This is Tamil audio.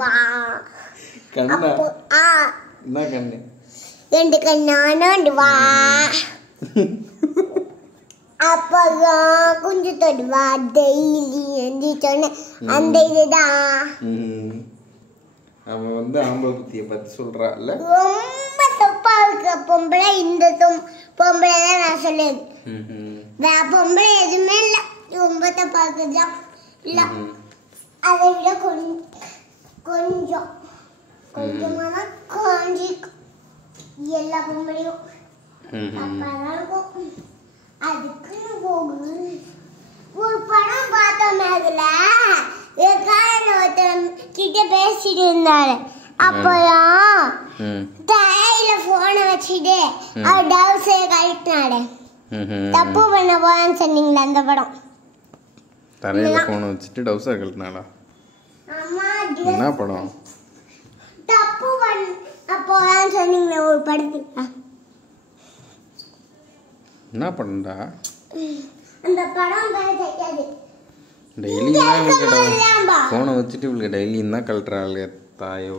வா கண்ணா ஆ என்ன கண்ணு ரெண்டு கண்ணானோண்டு வா அப்பதான் கொஞ்சம் தொடுவா டெய்லி எந்திரிச்சோன்னு அந்த இதுதான். அவன் வந்து ஆம்பளை புத்தியை பத்தி சொல்றான்ல. ரொம்ப தப்பா இருக்க பொம்பளை இந்த பொம்பளை தான் நான் சொல்லுது. வேற பொம்பளை எதுவுமே இல்லை, ரொம்ப தப்பா இருக்குதான் இல்ல. அதை விட கொஞ்சம் கொஞ்சமாக கொஞ்சி எல்லா பொம்பளையும் தப்பாதான் இருக்கும். அதுக்குன்னு போகுது. ஒரு படம் பார்த்தோம், அதுல ஒருத்தர் கிட்ட பேசிட்டு இருந்தாரு. அப்பதான் தையில போன வச்சுட்டு அவர் டவுசைய கழட்டினாரு. தப்பு பண்ண போறான்னு சொன்னீங்களா அந்த படம்? தரையில போன வச்சுட்டு டவுசை கழட்டினாடா? என்ன படம்? தப்பு பண்ண போறான்னு சொன்னீங்களா ஒரு படத்துக்கு? என்ன பண்ணடா அந்த படம் தெரியாது. டெய்லி போனை வச்சுட்டு இவளுக்கு டெய்லியும் தான் கழட்டுறாள் தாயோ.